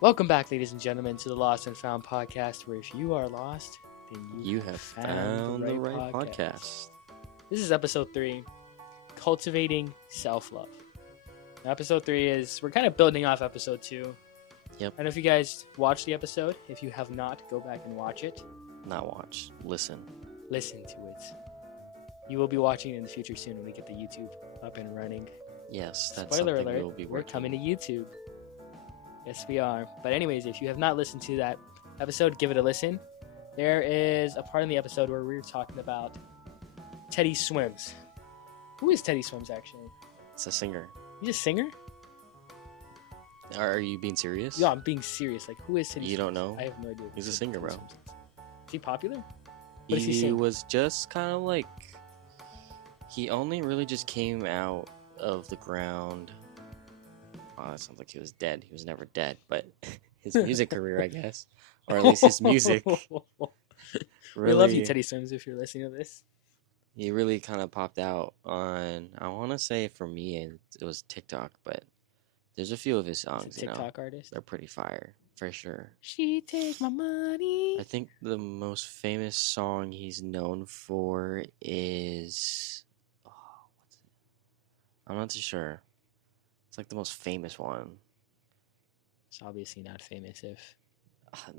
Welcome back, ladies and gentlemen, to the Lost and Found podcast, where if you are lost, then You have found the right podcast. This is episode 3, Cultivating Self-Love. Now, episode 3 is, we're kind of building off episode 2. Yep. I don't know if you guys watched the episode. If you have not, go back and watch it. Not watch, listen. Listen to it. You will be watching it in the future soon when we get the YouTube up and running. Yes, that's Spoiler something alert, we'll be we're working. coming to YouTube. Yes, we are. But anyways, if you have not listened to that episode, give it a listen. There is a part in the episode where we were talking about Teddy Swims. Who is Teddy Swims, actually? It's a singer. He's a singer? Are you being serious? Yeah, I'm being serious. Like, who is Teddy Swims? You don't know? I have no idea. He's a singer, bro. Is he popular? What does he He sing? was just kind of like... He only really just came out of the ground... Oh, that sounds like he was dead. He was never dead, but his music career, I guess. Or at least his music. We love you, Teddy Swims, if you're listening to this. He really kind of popped out on, I want to say for me, it was TikTok, but there's a few of his songs, He's a TikTok artist. They're pretty fire, for sure. She take my money. I think the most famous song he's known for is, what's it? I'm not too sure. It's like the most famous one. It's obviously not famous if...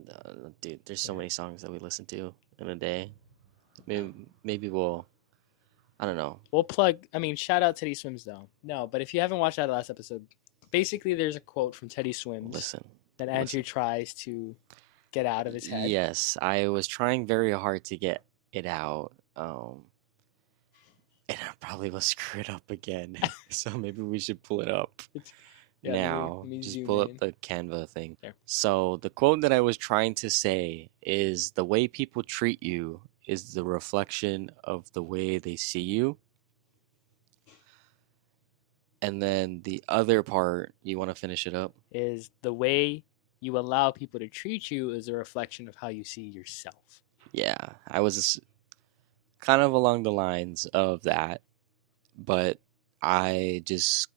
No, dude, there's so many songs that we listen to in a day. Maybe we'll, I don't know. We'll plug, shout out Teddy Swims though. No, but if you haven't watched that last episode, basically there's a quote from Teddy Swims Listen. that Andrew tries to get out of his head. Yes, I was trying very hard to get it out. And I probably will screw it up again. So maybe we should pull it up now. let me Just zoom pull in. up the Canva thing. There. So the quote that I was trying to say is, the way people treat you is the reflection of the way they see you. And then the other part, you want to finish it up? Is the way you allow people to treat you is a reflection of how you see yourself. Yeah, I was kind of along the lines of that, but I just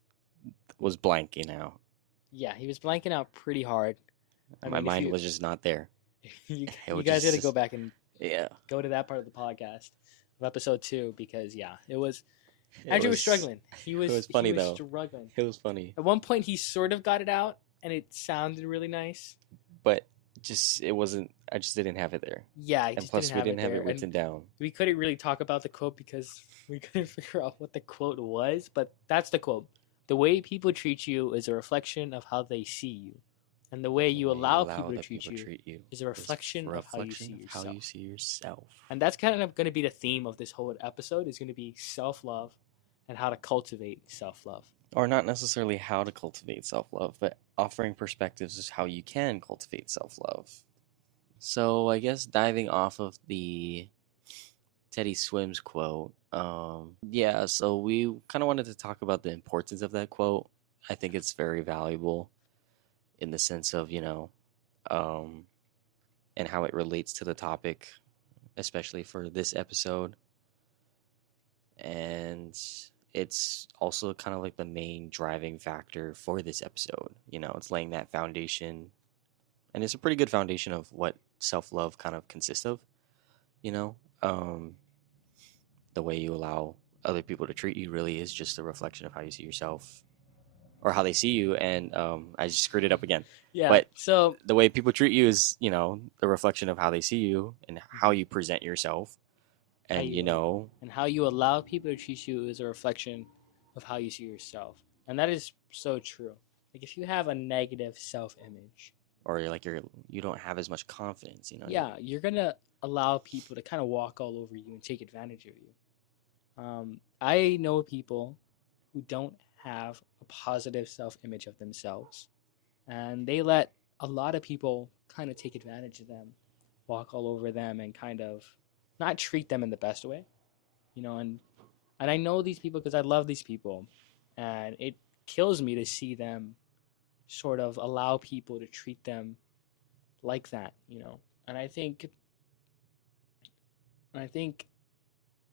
was blanking out. Yeah, he was blanking out pretty hard. My mind was just not there. You would guys got to just- go back and Yeah. go to that part of the podcast of episode 2 because it was... Andrew was struggling. It was funny, though. Struggling. It was funny, At one point, he sort of got it out, and it sounded really nice. but it wasn't. I just didn't have it there. Yeah, And plus, we didn't have it written down. We couldn't really talk about the quote because we couldn't figure out what the quote was, but that's the quote. The way people treat you is a reflection of how they see you. And the way you allow people to other treat people you is a reflection of how you see yourself. how you see yourself. And that's kind of going to be the theme of this whole episode, is going to be self-love and how to cultivate self-love. Or not necessarily how to cultivate self-love, but offering perspectives is how you can cultivate self-love. So I guess diving off of the Teddy Swims quote, so we kind of wanted to talk about the importance of that quote. I think it's very valuable in the sense of, and how it relates to the topic, especially for this episode. And it's also kind of like the main driving factor for this episode. It's laying that foundation, and it's a pretty good foundation of what self-love kind of consists of. The way you allow other people to treat you really is just a reflection of how you see yourself, or how they see you. And I just screwed it up again. Yeah. But so the way people treat you is, the reflection of how they see you and how you present yourself. And, and how you allow people to treat you is a reflection of how you see yourself. And that is so true. Like, if you have a negative self-image, or you don't have as much confidence, yeah, you're going to allow people to kind of walk all over you and take advantage of you. I know people who don't have a positive self-image of themselves, and they let a lot of people kind of take advantage of them, walk all over them, and kind of not treat them in the best way, and I know these people because I love these people, and it kills me to see them sort of allow people to treat them like that, and I think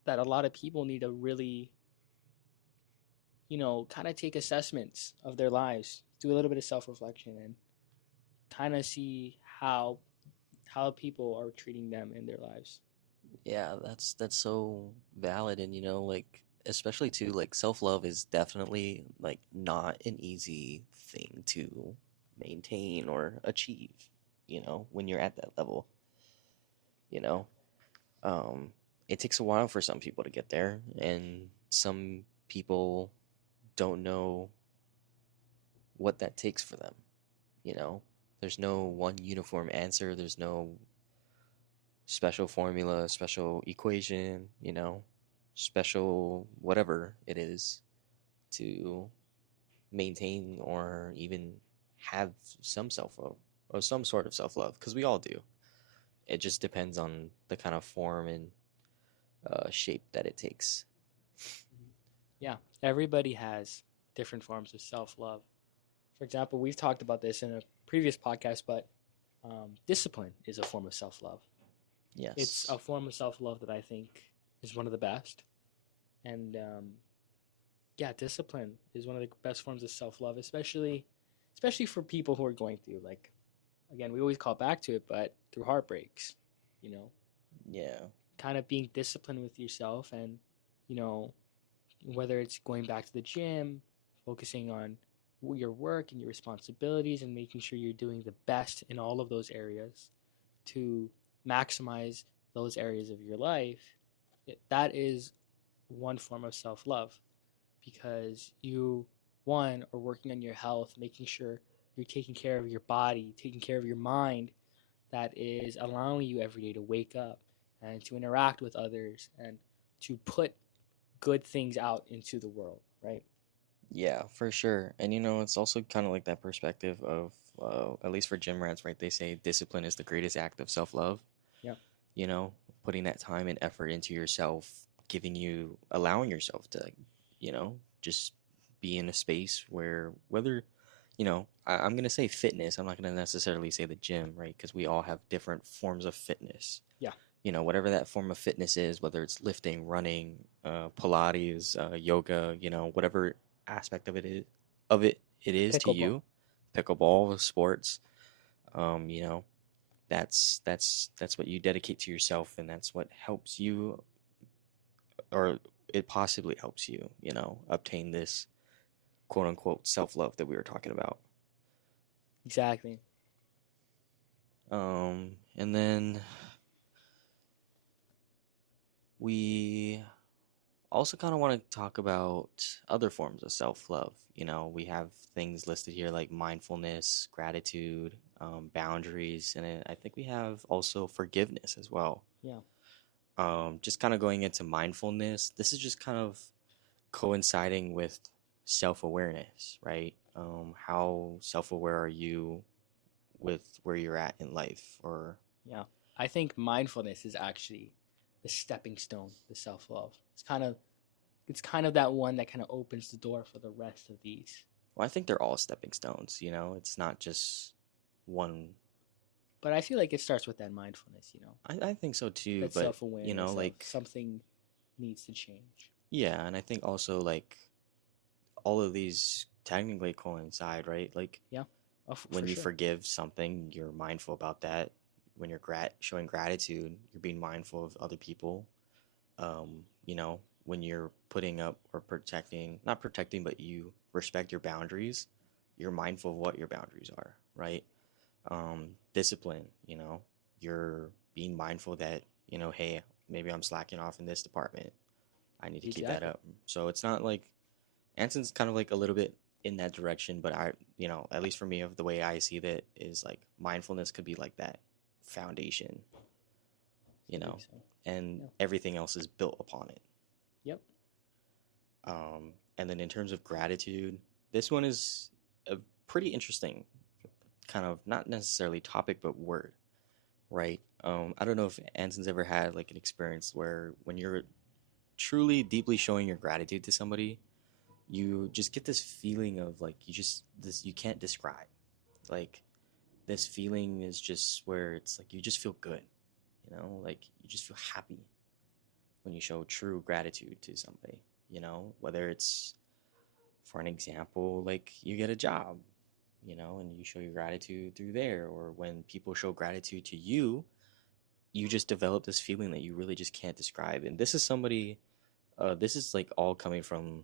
that a lot of people need to really, kind of take assessments of their lives, do a little bit of self-reflection, and kind of see how people are treating them in their lives. Yeah, that's so valid, and like especially too, like self-love is definitely like not an easy thing to maintain or achieve, when you're at that level, you know. Um it takes a while for some people to get there, and some people don't know what that takes for them, you know. There's no one uniform answer, there's no special formula, special equation, special whatever it is to maintain or even have some self love or some sort of self love, because we all do. It just depends on the kind of form and shape that it takes. Mhm. Yeah, everybody has different forms of self love. For example, we've talked about this in a previous podcast, but discipline is a form of self love. It's Yes. a form of self love that I think is one of the best. And yeah, discipline is one of the best forms of self love, especially for people who are going through, like, again, we always call back to it, but through heartbreaks, you know, Yeah. kind of being disciplined with yourself, and you know whether it's going back to the gym, focusing on your work and your responsibilities, and making sure you're doing the best in all of those areas to maximize those areas of your life. That is one form of self love, because you, one, are working on your health, making sure you're taking care of your body, taking care of your mind, that is allowing you every day to wake up and to interact with others and to put good things out into the world, right? Yeah, for sure. And it's also kind of like that perspective of, at least for gym rats, right? They say discipline is the greatest act of self love. Yeah, you know, Putting that time and effort into yourself, allowing yourself to, just be in a space where, whether, I'm going to say fitness, I'm not going to necessarily say the gym, right? Because we all have different forms of fitness. yeah. Whatever that form of fitness is, whether it's lifting, running, Pilates, yoga, whatever aspect it is to Pickleball. you, pickleball, sports, you know, that's what you dedicate to yourself, and that's what helps you, or it possibly helps you, obtain this quote unquote self love that we were talking about. Exactly. And then we also kind of want to talk about other forms of self love. We have things listed here like mindfulness, gratitude, boundaries, and then I think we have also forgiveness as well. Yeah, Just kind of going into mindfulness, this is just kind of coinciding with self awareness, right? How self aware are you with where you're at in life? Or, yeah. I think mindfulness is actually the stepping stone, the self love. It's kind of that one that kind of opens the door for the rest of these. well, I think they're all stepping stones, it's not just one. But I feel like it starts with that mindfulness, I think so too, that but, self awareness of like, something needs to change. yeah, and I think also, like, all of these technically coincide, right? Like, Yeah, when for you sure. forgive something, you're mindful about that. When you're showing gratitude, you're being mindful of other people. When you're putting up or protecting, not protecting, but you respect your boundaries, you're mindful of what your boundaries are, right? Discipline, you're being mindful that, hey, maybe I'm slacking off in this department. I need to keep that Exactly. up. So it's not like Anson's kind of like a little bit in that direction, but at least for me, of the way I see that is like mindfulness could be like that foundation, you I think know, so. and Yeah. everything else is built upon it. Yep. And then in terms of gratitude, this one is a pretty interesting kind of, not necessarily topic, but word, right? I don't know if Anson's ever had like an experience where when you're truly deeply showing your gratitude to somebody, you just get this feeling of like you can't describe. Like, this feeling is just where it's like you just feel good, like you just feel happy when you show true gratitude to somebody, whether it's, for an example, like you get a job, and you show your gratitude through there. Or when people show gratitude to you, you just develop this feeling that you really just can't describe. And this is somebody, this is like all coming from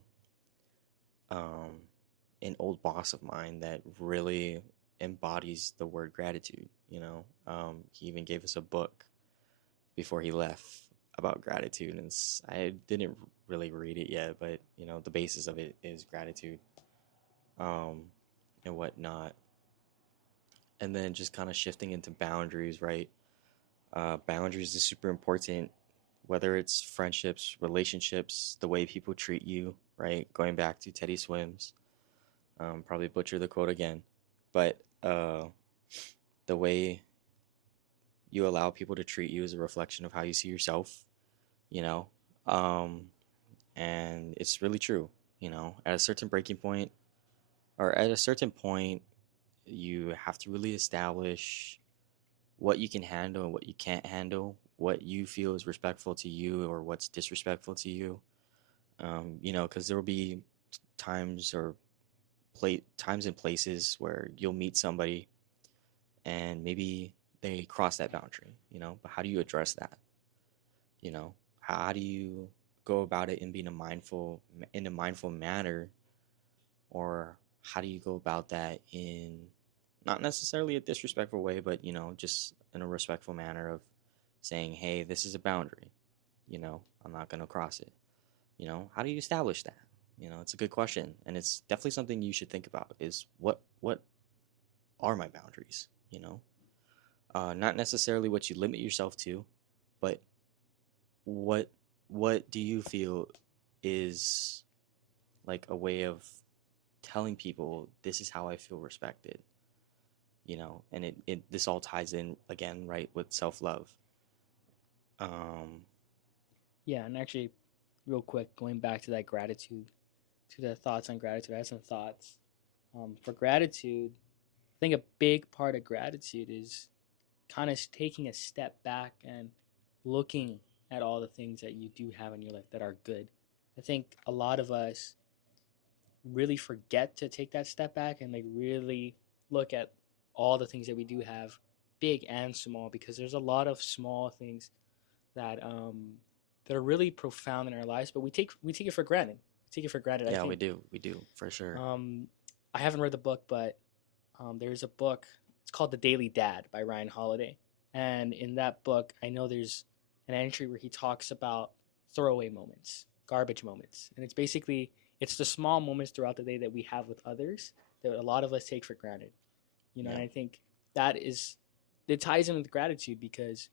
um, an old boss of mine that really embodies the word gratitude. He even gave us a book before he left about gratitude, and I didn't really read it yet, but the basis of it is gratitude, um, and whatnot. And then just kind of shifting into boundaries, right? Boundaries is super important, whether it's friendships, relationships, the way people treat you, right? Going back to Teddy Swims, probably butcher the quote again, but the way you allow people to treat you is a reflection of how you see yourself, you know, um, and it's really true. At a certain breaking point, or at a certain point, you have to really establish what you can handle and what you can't handle, what you feel is respectful to you or what's disrespectful to you. Because there will be times or times and places where you'll meet somebody and maybe they cross that boundary, but how do you address that? How do you go about it in a mindful manner, or how do you go about that in not necessarily a disrespectful way, but just in a respectful manner of saying, hey, this is a boundary, I'm not going to cross it. How do you establish that? It's a good question, and it's definitely something you should think about, is what are my boundaries? Not necessarily what you limit yourself to, but what what do you feel is like a way of telling people this is how I feel respected, and it this all ties in again, right, with self-love. um Yeah, and actually, real quick, going back to that gratitude, to the thoughts on gratitude, I have some thoughts. For gratitude, I think a big part of gratitude is kind of taking a step back and looking at all the things that you do have in your life that are good. I think a lot of us really forget to take that step back and like really look at all the things that we do have, big and small, because there's a lot of small things that that are really profound in our lives, but we take it for granted. We take it for granted. I yeah, think we do for sure. um, I haven't read the book, but there's a book. It's called The Daily Dad by Ryan Holiday, and in that book, I know there's an entry where he talks about throwaway moments, garbage moments, and it's the small moments throughout the day that we have with others that a lot of us take for granted. Yeah, And I think that is it ties in with gratitude because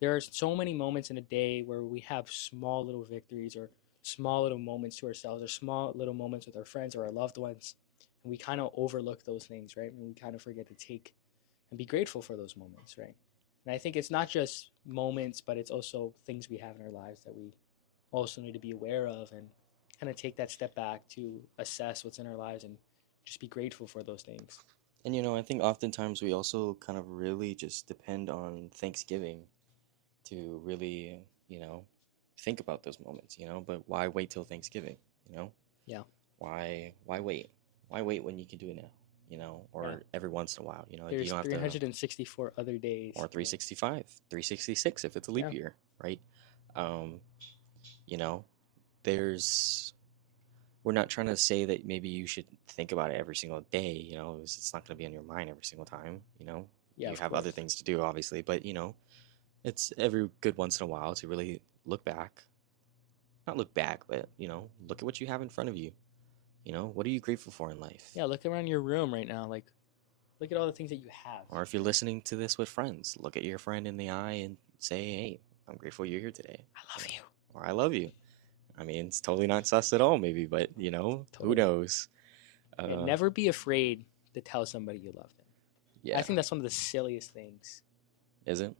there are so many moments in a day where we have small little victories or small little moments to ourselves or small little moments with our friends or our loved ones, and we kind of overlook those things, right? And we kind of forget to take and be grateful for those moments, right? And I think it's not just moments, but it's also things we have in our lives that we also need to be aware of and kind of take that step back to assess what's in our lives and just be grateful for those things. and I think oftentimes we also kind of really just depend on Thanksgiving to really think about those moments, but why wait till Thanksgiving? you know Yeah, why wait? Why wait when you can do it now? yeah. Or every once in a while, you There's don't have to. 364 other days. Or 365, 366 if it's a leap Yeah, year, right? um you know there's We're not trying to say that maybe you should think about it every single day, it's not going to be on your mind every single time. yeah, You of have other course. things to do, obviously, but it's every good once in a while to really look back. Not look back, but look at what you have in front of you. What are you grateful for in life? Yeah, look around your room right now. Like, look at all the things that you have. Or if you're listening to this with friends, look at your friend in the eye and say, hey, I'm grateful you're here today. I love you. Or I love you. I mean, it's totally not sus at all, maybe, but who Totally. knows? And Uh, never be afraid to tell somebody you love them. I yeah, think that's one of the silliest things. is it?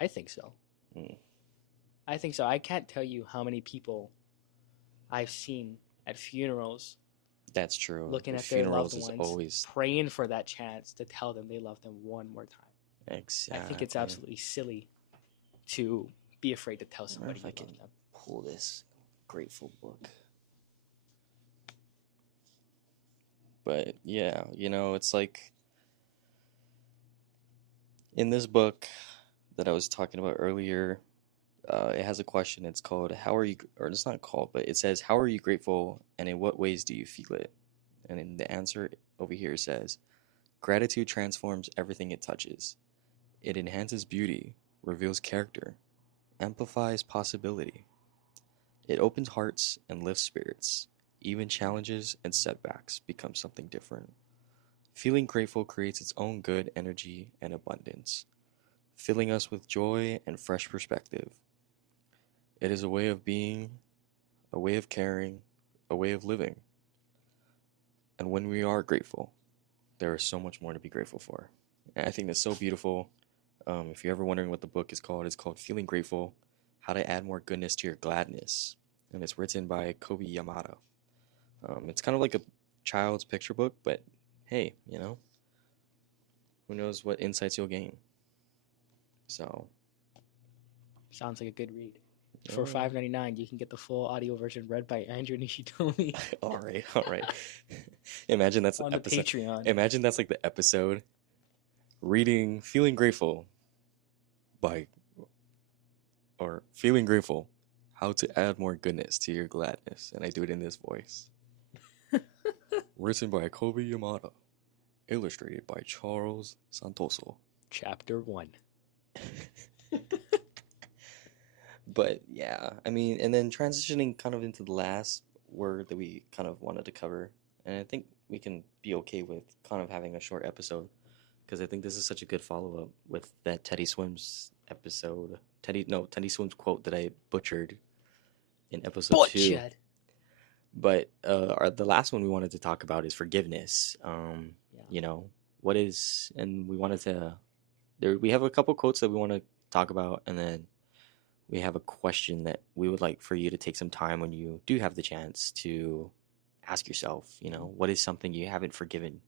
I think so. Mm, I think so. I can't tell you how many people I've seen at funerals that's true. looking The at their loved funerals is ones, always praying for that chance to tell them they love them one more time. I think it's exactly. absolutely silly to be afraid to tell I wonder somebody if you I love can them. pull this grateful book. But yeah, it's like in this book that I was talking about earlier, it has a question. It's called "How are you?" Or it's not called, but it says, "How are you grateful, and in what ways do you feel it?" And in the answer over here says, "Gratitude transforms everything it touches. It enhances beauty, reveals character, amplifies possibility. It opens hearts and lifts spirits. Even challenges and setbacks become something different. Feeling grateful creates its own good energy and abundance, filling us with joy and fresh perspective. It is a way of being, a way of caring, a way of living. And when we are grateful, there is so much more to be grateful for." And I think that's so beautiful. If you're ever wondering what the book is called, it's called Feeling Grateful: How to Add More Goodness to Your Gladness. And it's written by Kobe Yamada. It's kind of like a child's picture book, but hey, who knows what insights you'll gain. So, Sounds like a good read. For yeah. $5.99, you can get the full audio version read by Andrew Nishitomi All right, all right. Imagine that's the on the episode. Patreon. Imagine that's like the episode reading Feeling Grateful by or Feeling Grateful: How to Add More Goodness to Your Gladness. And I do it in this voice. Written by Kobe Yamada. Illustrated by Charles Santoso. Chapter 1. But yeah, I mean, and then transitioning kind of into the last word that we kind of wanted to cover. And I think we can be okay with kind of having a short episode because I think this is such a good follow up with that Teddy Swims episode. Teddy Swims quote that I butchered in episode 2. Butchered. But the last one we wanted to talk about is forgiveness. Yeah. What is, and we wanted to, we have a couple quotes that we want to talk about, and then we have a question that we would like for you to take some time when you do have the chance to ask yourself, what is something you haven't forgiven?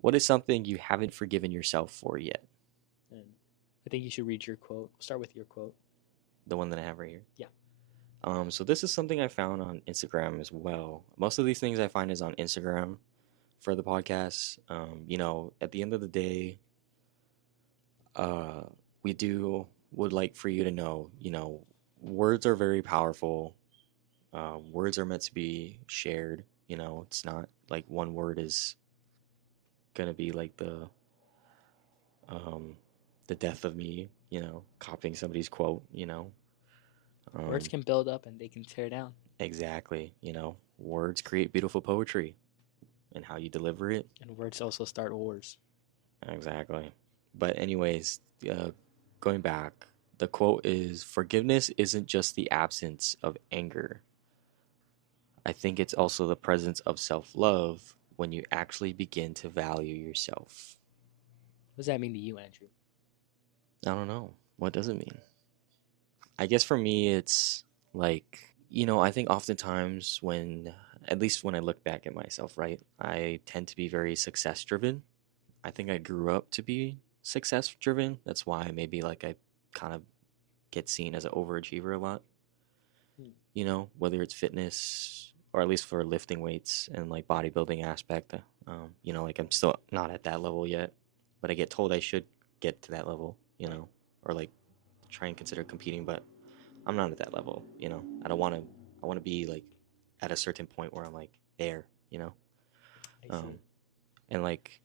What is something you haven't forgiven yourself for yet? And I think you should read your quote. We'll start with your quote. The one that I have right here. Yeah. So this is something I found on Instagram as well. Most of these things I find is on Instagram for the podcast. At the end of the day, we would like for you to know, words are very powerful. Words are meant to be shared. It's not like one word is gonna be like um, the death of me. Copying somebody's quote. Words can build up and they can tear down. Exactly. Words create beautiful poetry, and how you deliver it. And words also start wars. Exactly. But anyways, going back, the quote is, "Forgiveness isn't just the absence of anger. I think it's also the presence of self-love when you actually begin to value yourself." What does that mean to you, Andrew? I don't know. What does it mean? I guess for me, it's like, I think oftentimes at least when I look back at myself, right, I tend to be very success driven. I think I grew up to be success driven. That's why maybe like I kind of get seen as an overachiever a lot. Whether it's fitness or at least for lifting weights and like bodybuilding aspect. Like I'm still not at that level yet, but I get told I should get to that level, or like try and consider competing, but I'm not at that level, I don't want to. I want to be like at a certain point where I'm like there. I see. And like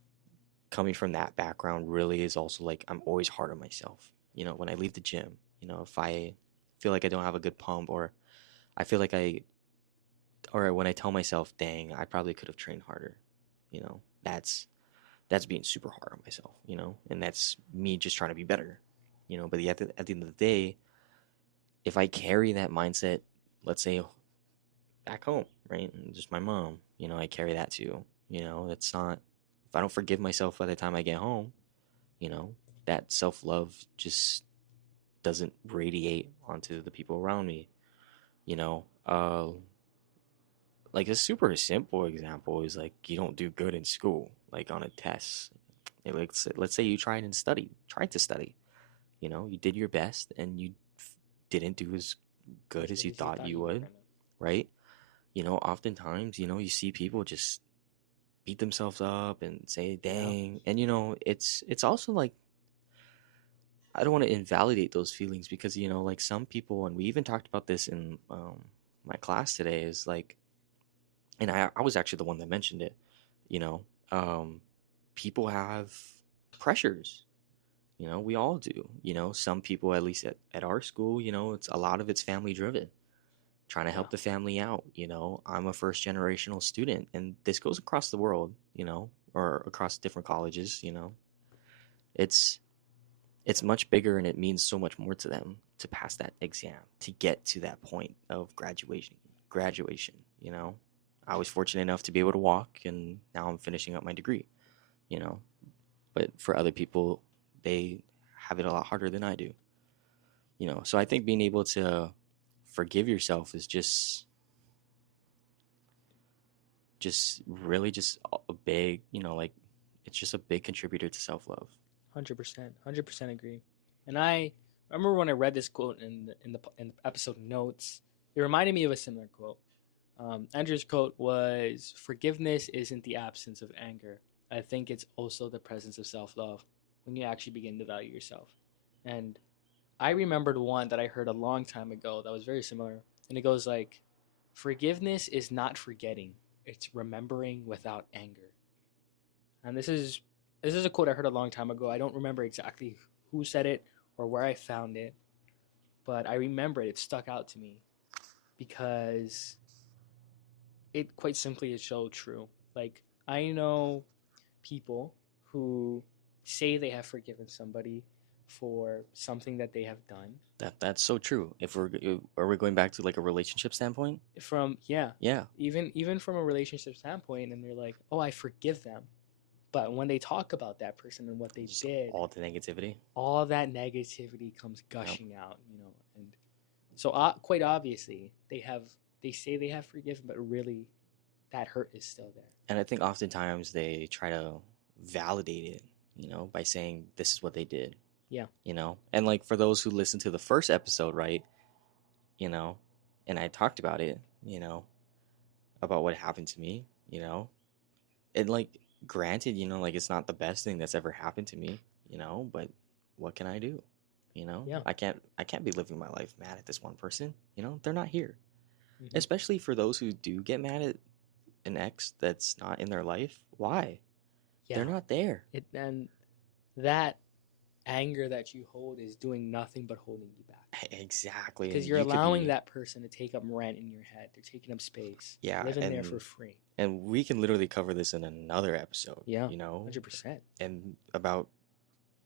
coming from that background really is also like I'm always hard on myself. When I leave the gym, if I feel like I don't have a good pump, or I feel like or when I tell myself, dang, I probably could have trained harder, that's being super hard on myself, and that's me just trying to be better, but at the end of the day, if I carry that mindset, let's say back home, right, and just my mom, I carry that too, it's not, if I don't forgive myself by the time I get home, that self-love just doesn't radiate onto the people around me, you know like a super simple example is like you don't do good in school, like on a test. Let's say you tried to study, you did your best and you didn't do as good as you thought you would, right? Oftentimes, you see people just beat themselves up and say Yeah. dang. And it's also like I don't want to invalidate those feelings because like some people, and we even talked about this in my class today, is like, and I was actually the one that mentioned it. you know um People have pressures. We all do. Some people, at least at our school, it's a lot of it's family driven, trying to Yeah. help the family out. I'm a first generational student, and this goes across the world, or across different colleges. It's it's much bigger, and it means so much more to them to pass that exam, to get to that point of graduation. I was fortunate enough to be able to walk, and now I'm finishing up my degree. you know but for other people, they have it a lot harder than I do. So I think being able to forgive yourself is just really just a big, like, it's just a big contributor to self-love. 100%. 100% agree. And I remember when I read this quote in the episode notes, it reminded me of a similar quote. Andrew's quote was, "Forgiveness isn't the absence of anger. I think it's also the presence of self love when you actually begin to value yourself." And I remembered one that I heard a long time ago that was very similar. And it goes like, "Forgiveness is not forgetting, it's remembering without anger." And this is a quote I heard a long time ago. I don't remember exactly who said it or where I found it, but I remember it stuck out to me because it quite simply is so true. Like, I know people who say they have forgiven somebody for something that they have done. That's so true. If are we going back to like a relationship standpoint? From, yeah, Yeah. even from a relationship standpoint, and they're like, "Oh, I forgive them." But when they talk about that person and what they Just did, all the negativity. all that negativity comes Yep. gushing out. And so, quite obviously, they say they have forgiven, but really, that hurt is still there. And I think oftentimes they try to validate it, by saying this is what they did. Yeah. And like for those who listened to the first episode, right? you know, and I talked about it, about what happened to me, and like, granted, like it's not the best thing that's ever happened to me, but what can I do? Yeah. I can't be living my life mad at this one person. They're not here. Hmm. Especially for those who do get mad at an ex that's not in their life. Why? They're Yeah. not there. And that anger that you hold is doing nothing but holding you back Exactly. because And you're you could allowing be, that person to take up rent in your head. They're taking up space, yeah, living there for and free. we can literally cover this in another episode, Yeah. 100%. and about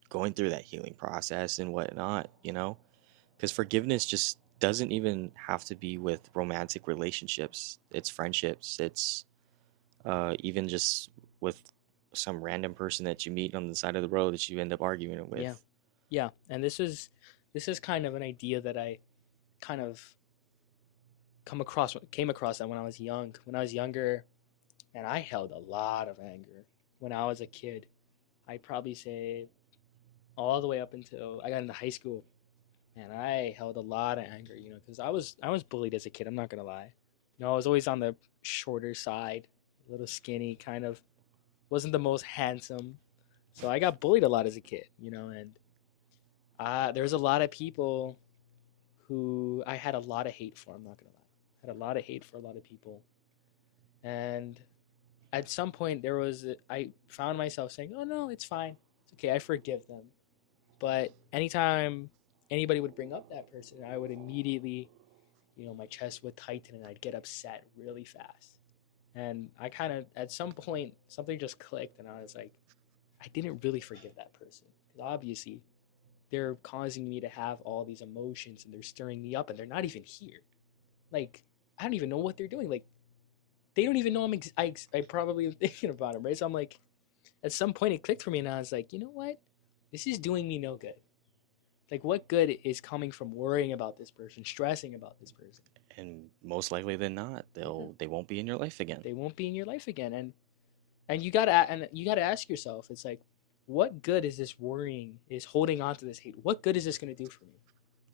going through that healing process and whatnot, because forgiveness just doesn't even have to be with romantic relationships. It's friendships. It's even just with some random person that you meet on the side of the road that you end up arguing with. Yeah. Yeah. And this is kind of an idea that I kind of came across that when I was young. When I was younger, and I held a lot of anger when I was a kid. I'd probably say all the way up until I got into high school, and I held a lot of anger, because I was bullied as a kid. I'm not gonna lie. I was always on the shorter side, a little skinny, kind of wasn't the most handsome. So I got bullied a lot as a kid, and there's a lot of people who I had a lot of hate for. I'm not gonna lie. I had a lot of hate for a lot of people, and at some point I found myself saying, "Oh no, it's fine. It's okay. I forgive them." But anytime anybody would bring up that person, I would immediately, my chest would tighten and I'd get upset really fast. And I kind of, at some point, something just clicked and I was like, I didn't really forgive that person. Because obviously, they're causing me to have all these emotions and they're stirring me up and they're not even here. Like, I don't even know what they're doing. Like, they don't even know I probably am thinking about them, right? So I'm like, at some point it clicked for me and I was like, you know what? This is doing me no good. Like, what good is coming from worrying about this person, stressing about this person? And most likely than not, Yeah. they won't be in your life again. They won't be in your life again, and you gotta ask yourself, it's like, what good is this worrying, is holding on to this hate? What good is this going to do for me?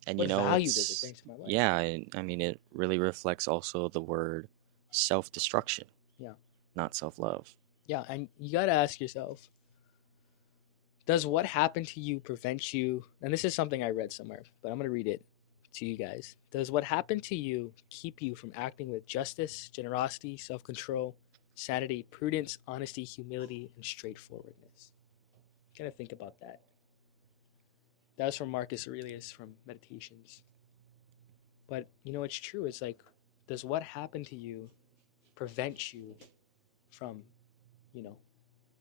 And What value does it it's, bring to my life? yeah, and I mean, it really reflects also the word self destruction, Yeah. not self love. Yeah, and you got to ask yourself, does what happened to you prevent you? And this is something I read somewhere, but I'm going to read it to you guys. Does what happened to you keep you from acting with justice, generosity, self control, sanity, prudence, honesty, humility, and straightforwardness? Kind of think about that. That was from Marcus Aurelius from Meditations. But you know, it's true. It's like, does what happened to you prevent you from, you know,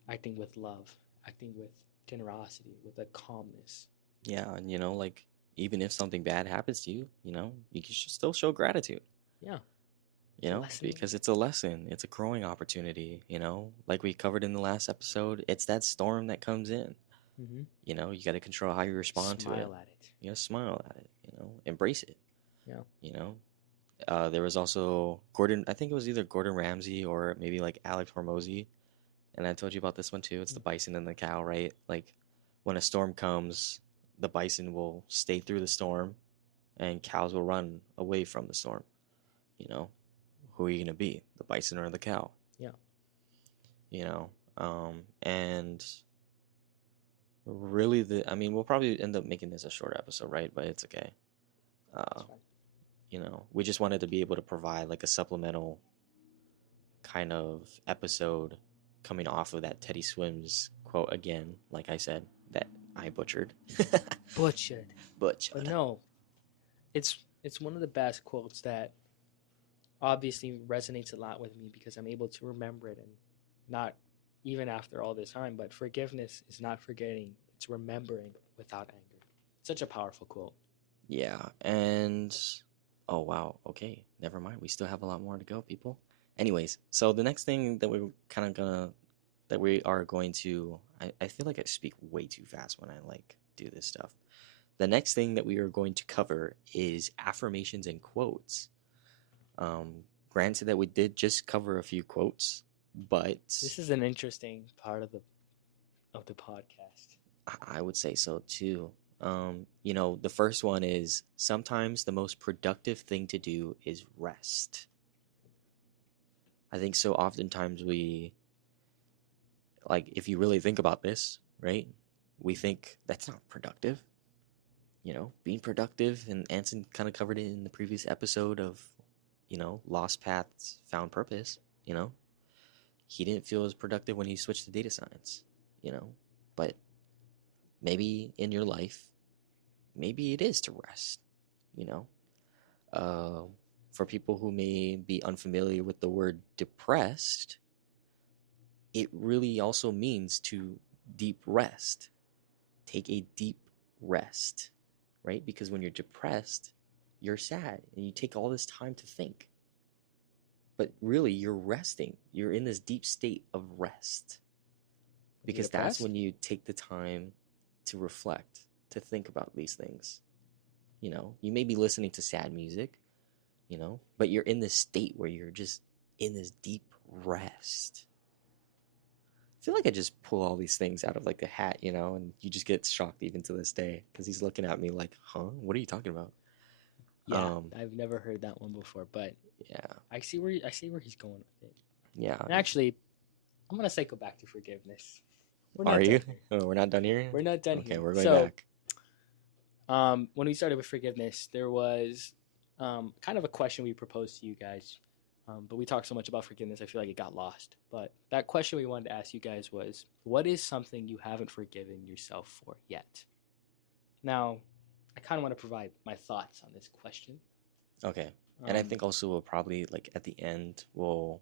acting with love, acting with generosity, with a calmness? Yeah, and like even if something bad happens to you, you can still show gratitude. Yeah, it's a lesson Because learned. it's a lesson, it's a growing opportunity. Like we covered in the last episode, it's that storm that comes in. Mm-hmm. You got to control how you respond to it. Smile at it. You got to smile at it. Embrace it. Yeah. You know, there was also Gordon. I think it was either Gordon Ramsay or maybe like Alex Hormozy, and I told you about this one too. It's the bison and the cow, right? Like when a storm comes, the bison will stay through the storm, and cows will run away from the storm. You know, who are you gonna be, the bison or the cow? Yeah. And really, I mean, we'll probably end up making this a short episode, right? But it's okay. Uh, That's fine. we just wanted to be able to provide like a supplemental kind of episode coming off of that Teddy Swims quote again, like I said, that I butchered. Butchered. But Butchered. no, it's one of the best quotes that obviously resonates a lot with me because I'm able to remember it, and not even after all this time, but forgiveness is not forgetting, it's remembering without anger. Such a powerful quote. Yeah, and oh wow, okay, never mind. We still have a lot more to go, people. Anyways, so the next thing that we're kind of gonna that we are going to I feel like I speak way too fast when I like do this stuff. The next thing that we are going to cover is affirmations and quotes. Granted that we did just cover a few quotes, but This is an interesting part of the podcast. I would say so too. The first one is sometimes the most productive thing to do is rest. I think so oftentimes we, like, if you really think about this, right? We think that's not productive. Being productive, and Anson kind of covered it in the previous episode of, Lost Paths, Found Purpose. He didn't feel as productive when he switched to data science, but maybe in your life, maybe it is to rest, you know. Uh, for people who may be unfamiliar with the word depressed, it really also means to deep rest. Take a deep rest, right? Because when you're depressed, you're sad and you take all this time to think. But really, you're resting. You're in this deep state of rest. Because that's when you take the time to reflect, to think about these things. You may be listening to sad music, but you're in this state where you're just in this deep rest. I feel like I just pull all these things out of like a hat, and you just get shocked even to this day because he's looking at me like, huh? What are you talking about? Yeah, I've never heard that one before, but yeah, I see where he's going with it. yeah. And actually, I'm gonna cycle back to forgiveness. We're Are not you? done here. Oh, we're not done here. We're not done Okay, here. we're going So, back. when we started with forgiveness, there was kind of a question we proposed to you guys, but we talked so much about forgiveness, I feel like it got lost. But that question we wanted to ask you guys was, what is something you haven't forgiven yourself for yet? Now, I kind of want to provide my thoughts on this question. Okay, and I think also we'll probably like at the end we'll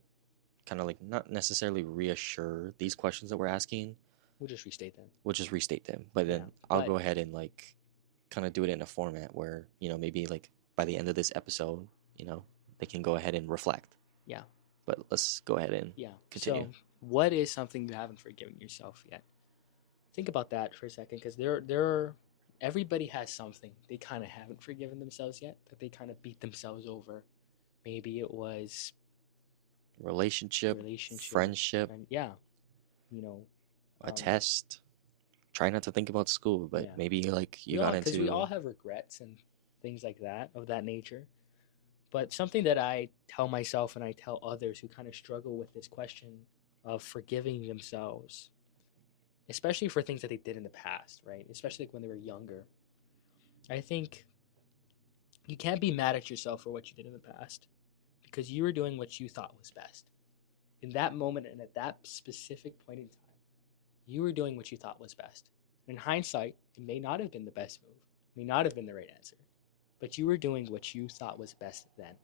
kind of like not necessarily reassure these questions that we're asking. We'll just restate them. We'll just restate them, but then I'll go ahead and like kind of do it in a format where maybe like by the end of this episode, they can go ahead and reflect. Yeah. But let's go ahead and continue. So, what is something you haven't forgiven yourself yet? Think about that for a second, because everybody has something they kind of haven't forgiven themselves yet, that they kind of beat themselves over. Maybe it was relationship, friendship, yeah, a test. Try not to think about school, but maybe like you got into, because we all have regrets and things like that of that nature. But something that I tell myself and I tell others who kind of struggle with this question of forgiving themselves, especially for things that they did in the past, right? Especially like when they were younger. I think you can't be mad at yourself for what you did in the past because you were doing what you thought was best. In that moment and at that specific point in time, you were doing what you thought was best. In hindsight, it may not have been the best move, may not have been the right answer, but you were doing what you thought was best then.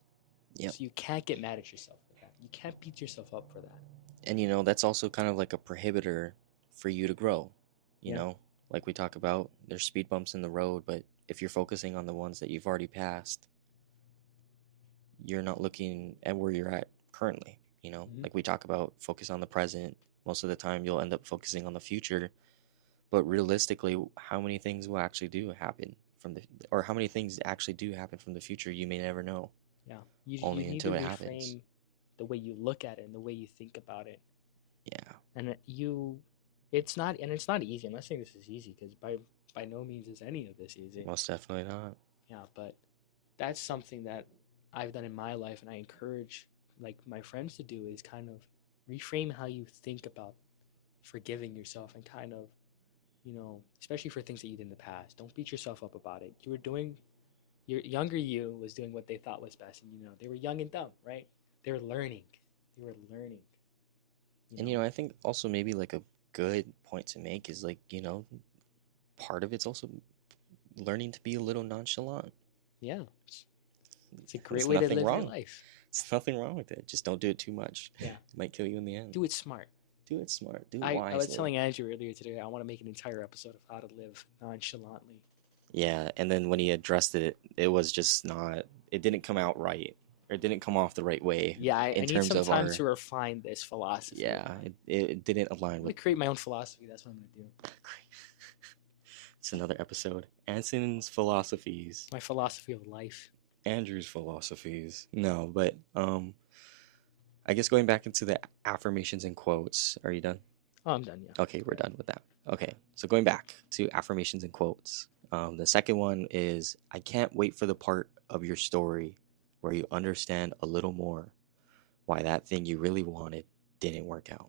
Yep. So you can't get mad at yourself for that. You can't beat yourself up for that. And that's also kind of like a prohibitor for you to grow. You Yeah. know, like we talk about, there's speed bumps in the road, but if you're focusing on the ones that you've already passed, you're not looking at where you're at currently. Mm-hmm. Like we talk about, focus on the present. Most of the time, you'll end up focusing on the future. But realistically, how many things will actually do happen or how many things actually do happen from the future? You may never know. Yeah. You Only need to until it happens. reframe the way you look at it and the way you think about it. Yeah. And it's not easy. I'm not saying this is easy because by no means is any of this easy. Most definitely not. Yeah, but that's something that I've done in my life, and I encourage like my friends to do is kind of reframe how you think about forgiving yourself and kind of, especially for things that you did in the past. Don't beat yourself up about it. Your younger you was doing what they thought was best, and they were young and dumb, right? They were learning. They were learning. And I think also maybe like a good point to make is like, part of it's also learning to be a little nonchalant. Yeah. It's a great There's way to nothing live your wrong. life. There's nothing wrong with it. Just don't do it too much. Yeah. It might kill you in the end. Do it smart. Do it smart. Do it I wisely. was telling Andrew earlier today, I want to make an entire episode of how to live nonchalantly. Yeah, and then when he addressed it, it was just not. It didn't come out right, or it didn't come off the right way. Yeah, I in need terms some of time our. to refine this philosophy. Yeah, it didn't I'm align going with. to create my own philosophy. That's what I'm going to do. It's another episode. Anson's philosophies. My philosophy of life. Andrew's philosophies. No, but I guess going back into the affirmations and quotes. Are you done? Oh, I'm done, yeah. Okay, we're done with that. Okay, so going back to affirmations and quotes. The second one is, I can't wait for the part of your story where you understand a little more why that thing you really wanted didn't work out.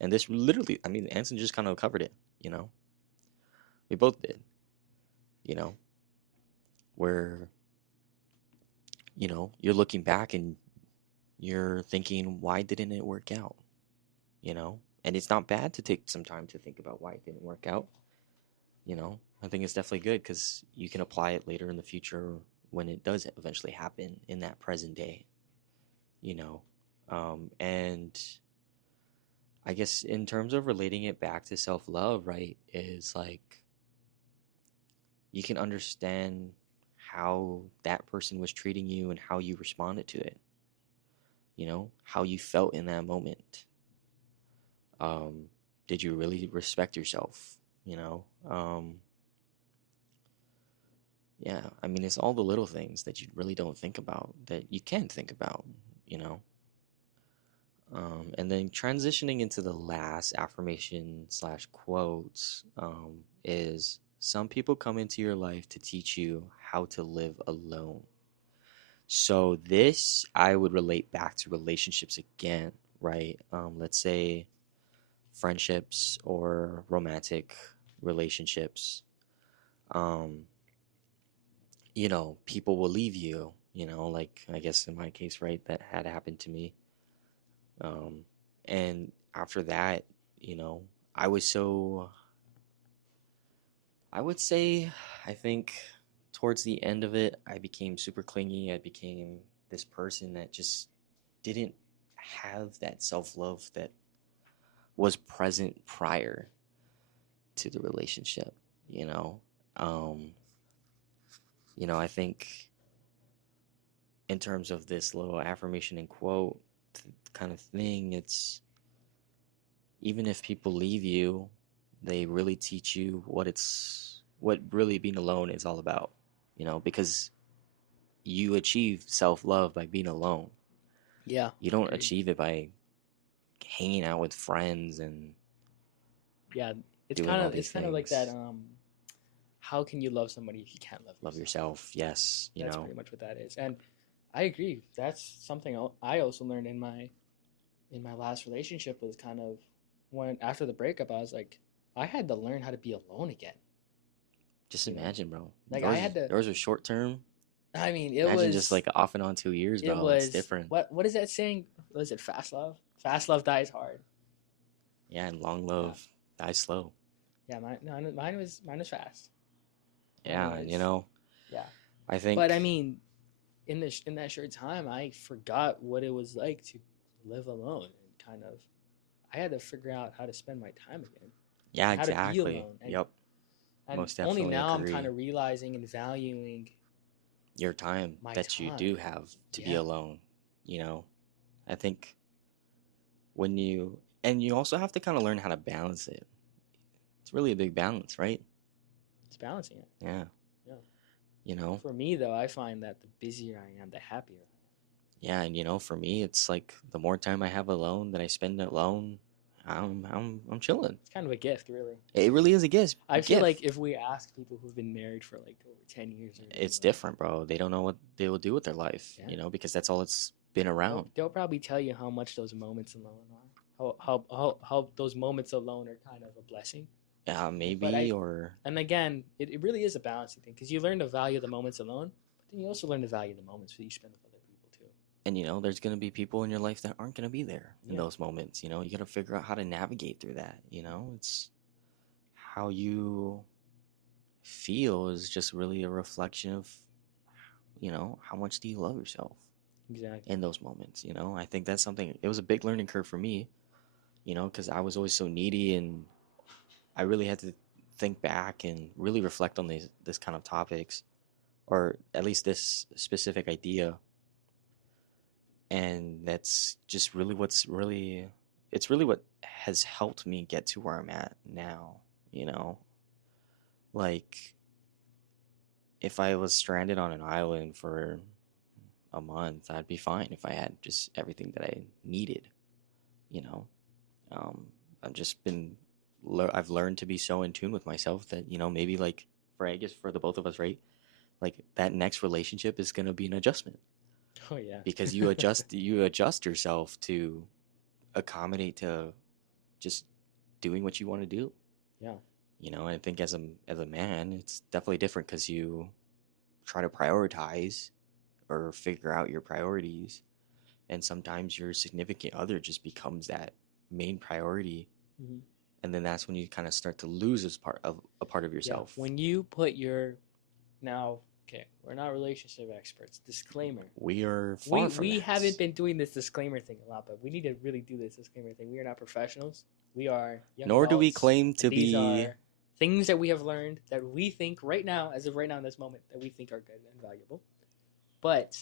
And this literally, I mean, Anson just kind of covered it, We both did, where, you're looking back and you're thinking, why didn't it work out? And it's not bad to take some time to think about why it didn't work out. I think it's definitely good because you can apply it later in the future when it does eventually happen in that present day. And I guess in terms of relating it back to self-love, right, is like you can understand how that person was treating you and how you responded to it. How you felt in that moment. Did you really respect yourself? Yeah, I mean, it's all the little things that you really don't think about that you can think about, And then transitioning into the last affirmation slash quotes is, some people come into your life to teach you how to live alone. So this I would relate back to relationships again, right? Let's say friendships or romantic relationships. People will leave you, like I guess in my case, right, that had happened to me. And after that, I was so, I would say, I think towards the end of it, I became super clingy. I became this person that just didn't have that self-love that was present prior to the relationship, I think in terms of this little affirmation and quote kind of thing, it's even if people leave you, they really teach you what really being alone is all about, because you achieve self-love by being alone. Yeah. You don't achieve it by hanging out with friends and yeah, it's doing kind all of these like that. things. How can you love somebody if you can't Love yourself. Yes, That's pretty much what that is, and I agree. That's something I also learned in in my last relationship was kind of when after the breakup, I was like, I had to learn how to be alone again. Just You know, imagine, bro. like I had to. Yours are short term. I mean, Imagine just like off and on 2 years, it bro. It's was different. what is that saying? Was it fast love? Fast love dies hard. Yeah, and long Yeah, love dies slow. yeah. Mine was fast. Mine Yeah, and was yeah. I But I think, mean, in that short time, I forgot what it was like to live alone and kind of. I had to figure out how to spend my time again yeah, and how to be exactly. alone. Yep, And most only definitely now I'm kind agree. of realizing and valuing Your time my that you do time. have to be Yeah, alone, you know, I think when and you also have to kind of learn how to balance it. It's really a big balance, right? it's balancing it. Yeah, Yeah. you know, For me though, I find that the busier I am, the happier I yeah, and for me, it's like the more time I have alone that I spend alone, I'm chilling. It's kind of a gift, really. It really is a gift. I feel Gift. like if we ask people who've been married for like over 10 years, they're gonna be It's like, different, bro. They don't know what they will do with their life, yeah. because that's all it's been around. They'll probably tell you how much those moments alone are. How those moments alone are kind of a blessing. Yeah, But maybe, or and again, it really is a balancing thing because you learn to value the moments alone, but then you also learn to value the moments that you spend with other people too. and there's gonna be people in your life that aren't gonna be there in Yeah. those moments. You gotta figure out how to navigate through that. It's how you feel is just really a reflection of how much do you love yourself Exactly. in those moments. I think that's something. It was a big learning curve for me. Because I was always so needy, and I really had to think back and really reflect on this kind of topics, or at least this specific idea. And that's just really it's really what has helped me get to where I'm at now. You know, like if I was stranded on an island for a month, I'd be fine if I had just everything that I needed. You know, um, I've just been I've learned to be so in tune with myself that maybe like for I guess for the both of us, right? Like that next relationship is gonna be an adjustment Oh yeah. because you adjust yourself to accommodate to just doing what you want to do. Yeah. I think as a man, it's definitely different because you try to prioritize or figure out your priorities, and sometimes your significant other just becomes that main priority, Mm-hmm. and then that's when you kind of start to lose as part of a part of Yeah. yourself. When you put your now, okay, we're not relationship experts. Disclaimer. We are We far from we that. haven't been doing this disclaimer thing a lot, but we need to really do this disclaimer thing. We are not professionals. We are young Nor do we adults, claim and to these be. are things that we have learned that we think right now, as of right now in this moment, that we think are good and valuable. But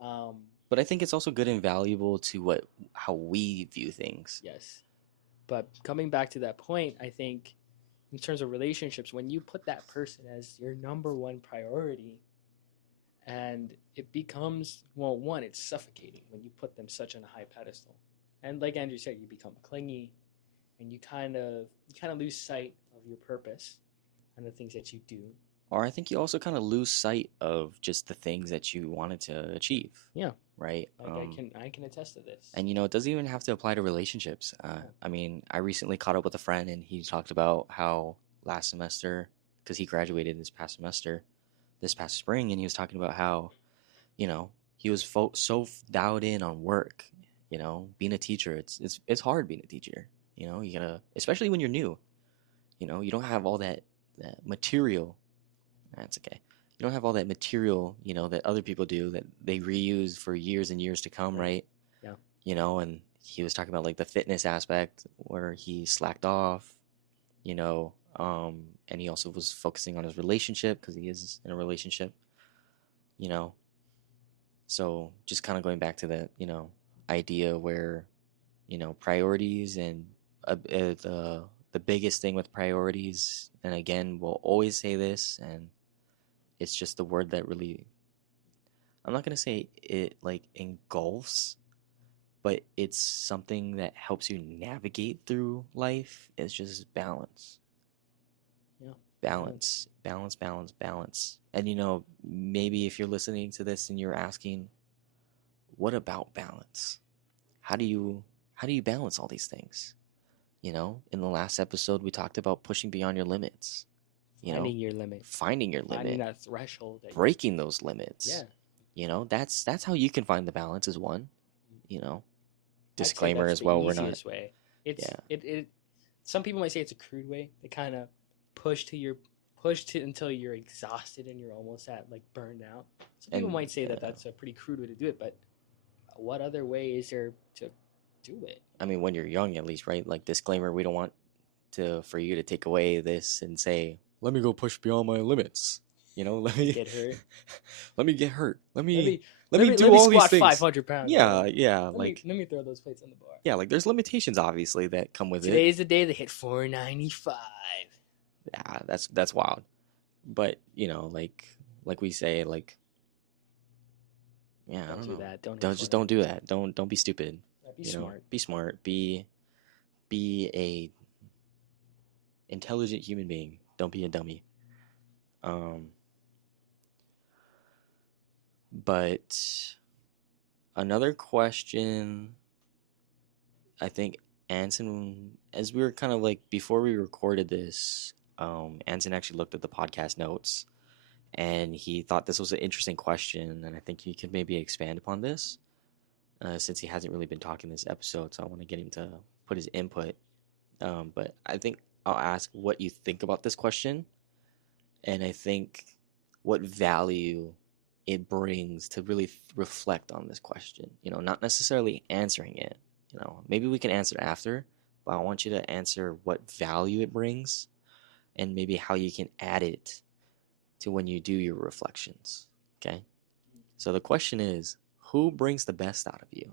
um, But I think it's also good and valuable to how we view things. yes. But coming back to that point, I think in terms of relationships, when you put that person as your number one priority, and it becomes, well, one, it's suffocating when you put them such on a high pedestal, and like Andrew said, you become clingy, and you kind of lose sight of your purpose and the things that you do. Or I think you also kind of lose sight of just the things that you wanted to achieve. Yeah, right? like I can attest to this. And it doesn't even have to apply to relationships. I mean, I recently caught up with a friend, and he talked about how last semester, because he graduated this past spring, and he was talking about how, he was so dialed in on work. Being a teacher, it's hard being a teacher. You gotta, especially when you're new. You don't have all that material. That's okay. You don't have all that material, that other people do that they reuse for years and years to come, right? Yeah. And he was talking about like the fitness aspect where he slacked off, and he also was focusing on his relationship because he is in a relationship, you know. So just kind of going back to that, idea where, priorities and the biggest thing with priorities, and again, we'll always say this, and it's just the word that really, I'm not gonna say it like engulfs, but it's something that helps you navigate through life. It's just balance. Yeah. Balance, balance, balance, balance. And maybe if you're listening to this and you're asking, what about balance? How do you How do you balance all these things? In the last episode, we talked about pushing beyond your limits, Finding your limit. finding your Finding limit, that threshold. breaking those limits. Yeah. That's how you can find the balance is one, you know. I'd say Disclaimer that's as the well, we're not. easiest way. It's Yeah. it. Some people might say it's a crude way. They kind of push to until you're exhausted and you're almost at like burned out. Some people And might say that that's a pretty crude way to do it, but what other way is there to do it? I mean, when you're young, at least, right? Like disclaimer, we don't want for you to take away this and say, "Let me go push beyond my limits." Let me Get hurt. let me get hurt. Let Let me me do all these squat things. 500 pounds. Yeah, yeah. Let me throw those plates on the bar. Yeah, like there's limitations obviously that come with it. Today's the day they hit 495. Yeah, that's wild. But like we say, like, yeah, I don't know. Do that. Don't do that. Don't be stupid. Be smart. Be smart. Be a intelligent human being. Don't be a dummy. But another question, I think Anson, as we were kind of like before we recorded this, Anson actually looked at the podcast notes and he thought this was an interesting question, and I think he could maybe expand upon this since he hasn't really been talking this episode, so I want to get him to put his input. But I think I'll ask what you think about this question, and I think what value it brings to really reflect on this question. Not necessarily answering it. Maybe we can answer after, but I want you to answer what value it brings and maybe how you can add it to when you do your reflections. Okay? So the question is, who brings the best out of you?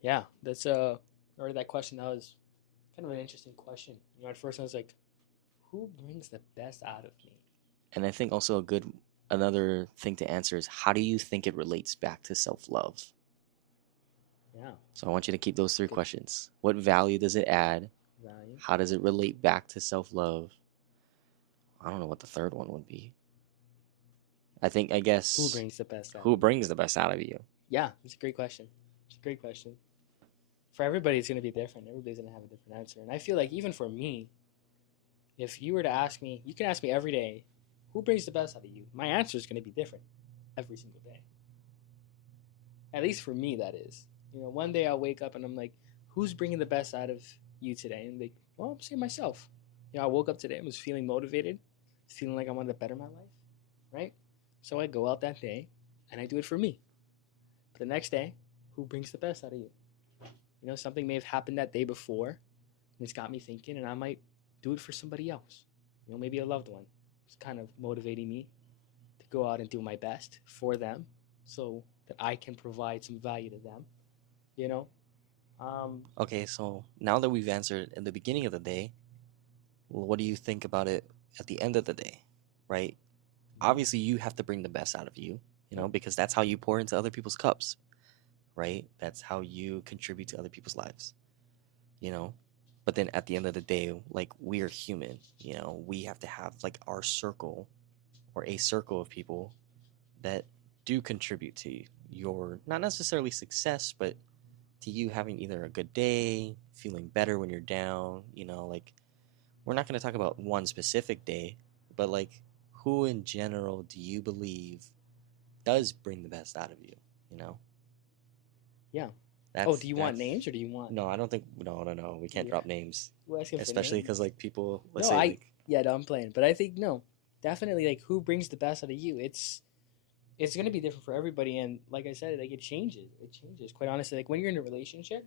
Yeah, that's or that question, that was kind of an interesting question. At first I was like, who brings the best out of me? And I think also another thing to answer is, how do you think it relates back to self-love? Yeah. So I want you to keep those three questions. What value does it add? Value. How does it relate back to self-love? I don't know what the third one would be. I guess Who brings the best out? Who brings the best out of you? Yeah, it's a great question. For everybody, it's going to be different. Everybody's going to have a different answer. And I feel like even for me, if you were to ask me, you can ask me every day, who brings the best out of you? My answer is going to be different every single day. At least for me, that is. One day I'll wake up and I'm like, who's bringing the best out of you today? And like, well, I'm saying myself. I woke up today and was feeling motivated, feeling like I wanted to better my life, right? So I go out that day and I do it for me. But the next day, who brings the best out of you? Something may have happened that day before, and it's got me thinking, and I might do it for somebody else. Maybe a loved one. It's kind of motivating me to go out and do my best for them so that I can provide some value to them. Okay, so now that we've answered in the beginning of the day, what do you think about it at the end of the day, right? Obviously, you have to bring the best out of you, because that's how you pour into other people's cups, right? That's how you contribute to other people's lives, But then at the end of the day, like, we are human, we have to have like our circle or a circle of people that do contribute to your, not necessarily success, but to you having either a good day, feeling better when you're down, like, we're not going to talk about one specific day, but like, who in general do you believe does bring the best out of you, Yeah. Do you want names or do you want? No, I don't think, no. We can't drop names. Especially because like people, I'm playing. But I think, no, definitely like who brings the best out of you. It's going to be different for everybody. And like I said, like it changes. Quite honestly, like when you're in a relationship,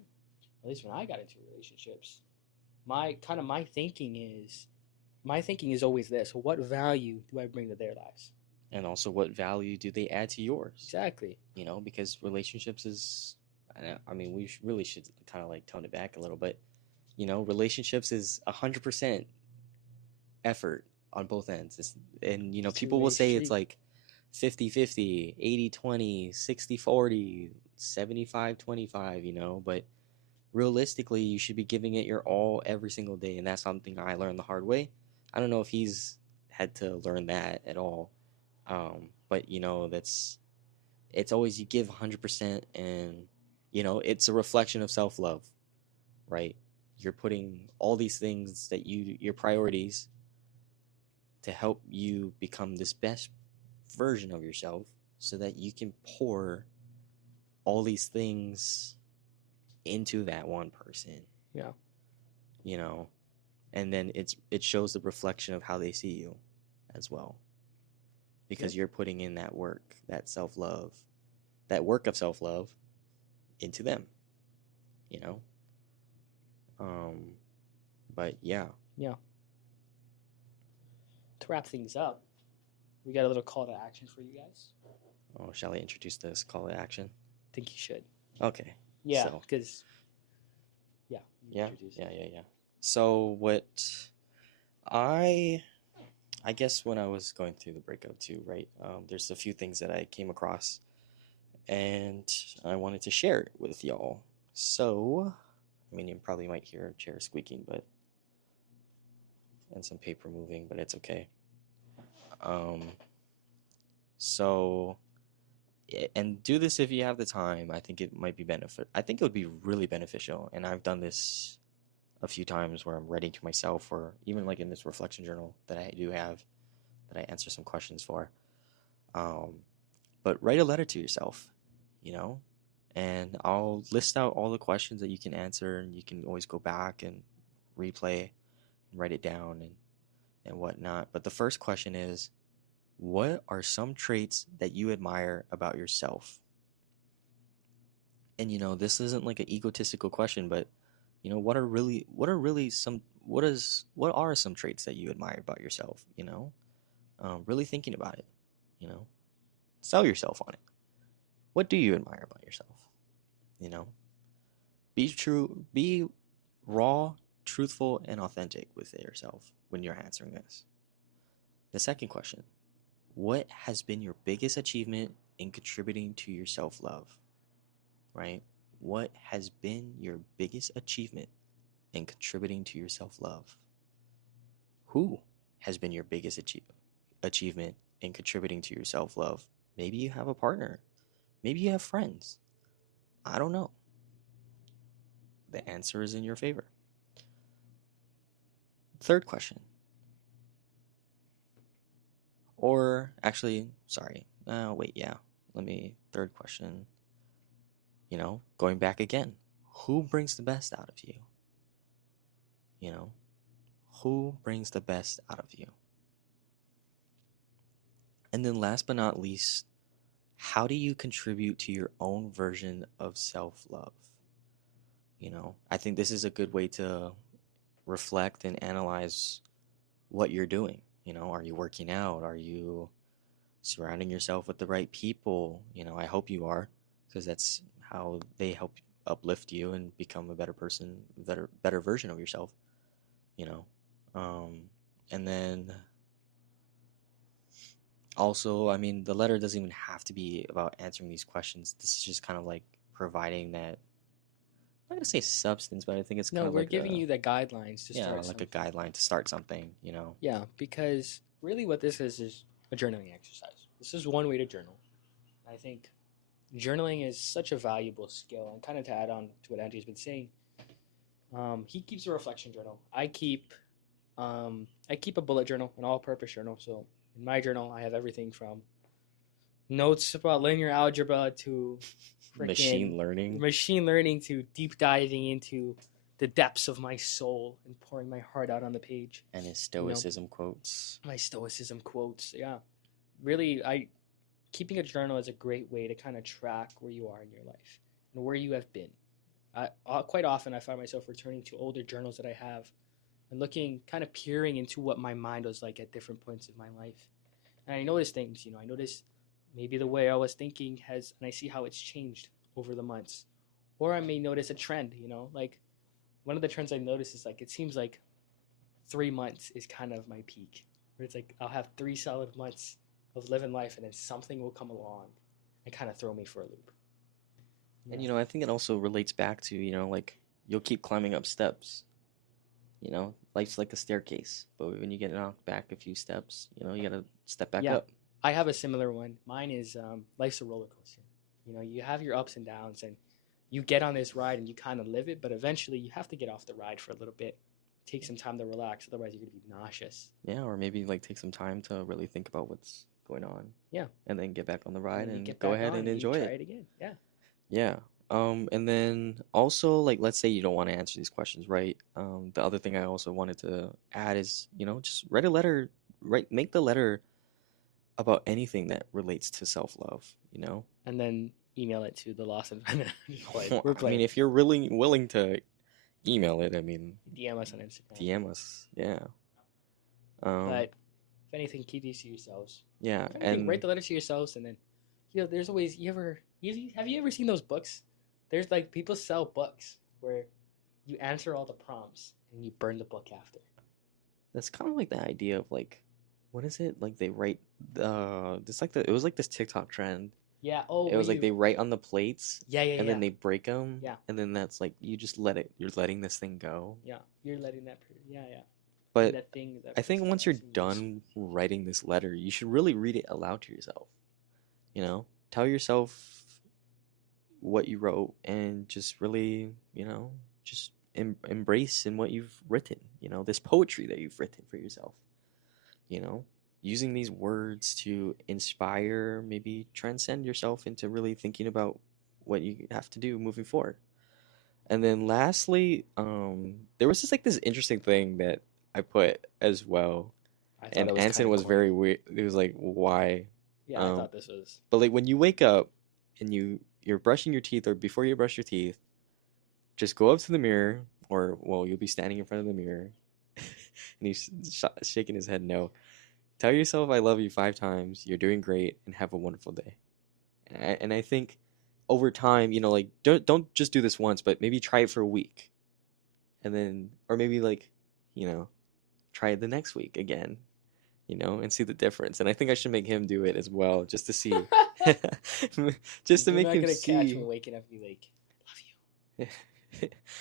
at least when I got into relationships, my thinking is always this: what value do I bring to their lives? And also, what value do they add to yours? Exactly. Because relationships is, I mean, we really should kind of like tone it back a little bit. Relationships is 100% effort on both ends. And people will say it's like 50-50, 80-20, 60-40, 75-25, but realistically, you should be giving it your all every single day, and that's something I learned the hard way. I don't know if he's had to learn that at all, but it's always you give 100%, and It's a reflection of self-love, right? You're putting all these things that your priorities to help you become this best version of yourself so that you can pour all these things into that one person, Yeah. you know, and then it shows the reflection of how they see you as well Yep. because you're putting in that work, that self-love, that work of self-love into them, you know. Um, but yeah. Yeah. To wrap things up, we got a little call to action for you guys. Oh, shall I introduce this call to action? I think you should. Okay. Yeah, So because yeah, introduce yeah, it. yeah, yeah. So what I I guess when I was going through the breakup too, right? There's a few things that I came across, and I wanted to share it with y'all. So, I mean, you probably might hear a chair squeaking, and some paper moving, but it's okay. Um, so, and do this if you have the time. I think it might be benefit. I think it would be really beneficial, and I've done this a few times where I'm writing to myself, or even like in this reflection journal that I do have that I answer some questions for. Um, but write a letter to yourself, you know, and I'll list out all the questions that you can answer, and you can always go back and replay and write it down and whatnot. But the first question is, what are some traits that you admire about yourself? And this isn't like an egotistical question, but what are some traits that you admire about yourself? Really thinking about it. You know, sell yourself on it. What do you admire about yourself? You know, be true, be raw, truthful, and authentic with yourself when you're answering this. The second question, what has been your biggest achievement in contributing to your self love? Right? What has been your biggest achievement in contributing to your self love? Who has been your biggest achievement in contributing to your self love? Maybe you have a partner. Maybe you have friends. I don't know. The answer is in your favor. Third question. Or actually, sorry. Wait, yeah. Third question. Going back again. Who brings the best out of you? You know, who brings the best out of you? And then last but not least, how do you contribute to your own version of self-love? I think this is a good way to reflect and analyze what you're doing. Are you working out? Are you surrounding yourself with the right people? I hope you are, because that's how they help uplift you and become a better person, better version of yourself. You know, and then also, I mean, the letter doesn't even have to be about answering these questions. This is just kind of like providing that. I'm not gonna say substance, but I think it's No, kind of we're like giving you the guidelines to start like a something. guideline to start something. Yeah, because really what this is a journaling exercise. This is one way to journal. I think journaling is such a valuable skill. And kind of to add on to what Andrew's been saying, he keeps a reflection journal. I keep a bullet journal, an all-purpose journal. So in my journal, I have everything from notes about linear algebra to freaking Machine learning machine learning to deep diving into the depths of my soul and pouring my heart out on the page. and his stoicism quotes. My stoicism quotes. Yeah, really, I keeping a journal is a great way to kind of track where you are in your life and where you have been. Quite often, I find myself returning to older journals that I have and looking, kind of peering into what my mind was like at different points of my life. And I notice things. I notice maybe the way I was thinking has, and I see how it's changed over the months. Or I may notice a trend. Like one of the trends I notice is like it seems like 3 months is kind of my peak, where it's like I'll have 3 solid months of living life, and then something will come along and kind of throw me for a loop. And I think it also relates back to, like you'll keep climbing up steps. Life's like a staircase, but when you get knocked back a few steps, you gotta step back Yeah, up. I have a similar one. Mine is life's a roller coaster. You have your ups and downs, and you get on this ride and you kind of live it, but eventually you have to get off the ride for a little bit, take some time to relax. Otherwise, you're gonna be nauseous. Yeah, or maybe like take some time to really think about what's going on. Yeah, And then get back on the and ride then you and get go back ahead on and and you enjoy try it. it again. Yeah. Yeah. And then also like let's say you don't want to answer these questions, right? The other thing I also wanted to add is, just write a letter, make the letter about anything that relates to self-love, you know? And then email it to the lost and found. We're I mean, playing. if you're really willing to email it, I mean, DM us on Instagram. DM us. Yeah. But if anything, keep these to yourselves. Yeah, If anything, write and the letter to yourselves, and then there's always have you ever seen those books? There's like people sell books where you answer all the prompts and you burn the book after. that's kind of like the idea of like, what is it? Like they write it was like this TikTok trend. Yeah. Oh, It where was like you? they write on the plates Yeah, yeah, and then yeah, they break them, yeah, and then that's like you just let it. You're letting this thing go. yeah. You're letting that. Yeah, yeah. And But that thing, that I think person once you're loves and use. done writing this letter, you should really read it aloud to yourself. Tell yourself what you wrote and just really, just embrace in what you've written, this poetry that you've written for yourself, you know, using these words to inspire, maybe transcend yourself into really thinking about what you have to do moving forward. And then lastly, there was just like this interesting thing that I put as well, I thought and it was kind Anson of was corny. very weird. It was like, why? Yeah, I Um, thought this was. but like when you wake up and you're brushing your teeth, or before you brush your teeth, just go up to the mirror, or well, you'll be standing in front of the mirror, and he's shaking his head no. Tell yourself I love you 5 times. You're doing great, and have a wonderful day. And I think over time, like don't just do this once, but maybe try it for a week, and then or maybe like, you know, try it the next week again, and see the difference. And I think I should make him do it as well, just to see, just to You're make not him gonna catch me see. waking up and be like, "Love you."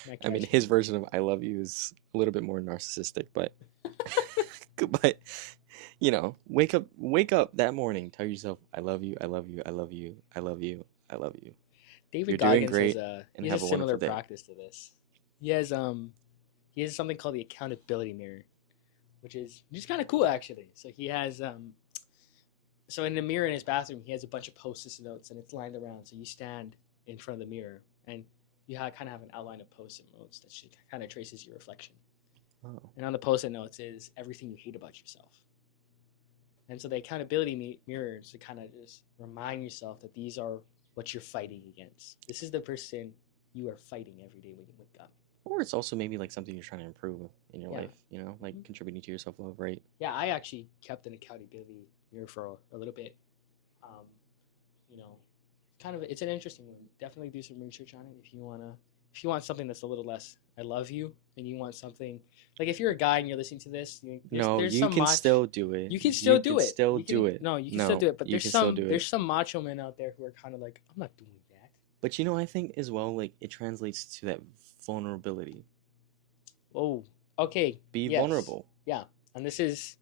Not I mean, catching his version of "I love you" is a little bit more narcissistic, but but wake up that morning, tell yourself, "I love you, I love you, I love you, I love you, I love you. David You're doing Goggins has great, a and he has have a a similar wonderful day." practice to this. He has something called the accountability mirror, which is kind of cool actually. So he has so in the mirror in his bathroom he has a bunch of post-it notes and it's lined around. So you stand in front of the mirror and you kind of have an outline of post-it notes that kind of traces your reflection. Oh, And on the post-it notes is everything you hate about yourself. And so the accountability mirror is to kind of just remind yourself that these are what you're fighting against. This is the person you are fighting every day when you wake up. or it's also maybe like something you're trying to improve in your Yeah. life, like contributing to your self love, right? Yeah, I actually kept an accountability mirror for a little bit. Um, you know, kind of it's an interesting one. Definitely do some research on it if you want something that's a little less I love you, and you want something like if you're a guy and you're listening to this, No, there's you some can still do it. you can still do it. Still You do can it. no, you can still No, do it. But you can still do it. there's some macho men out there who are kind of like I'm not doing that. But I think as well, like it translates to that vulnerability. Oh, okay. Be Yes. vulnerable. Yeah, and this is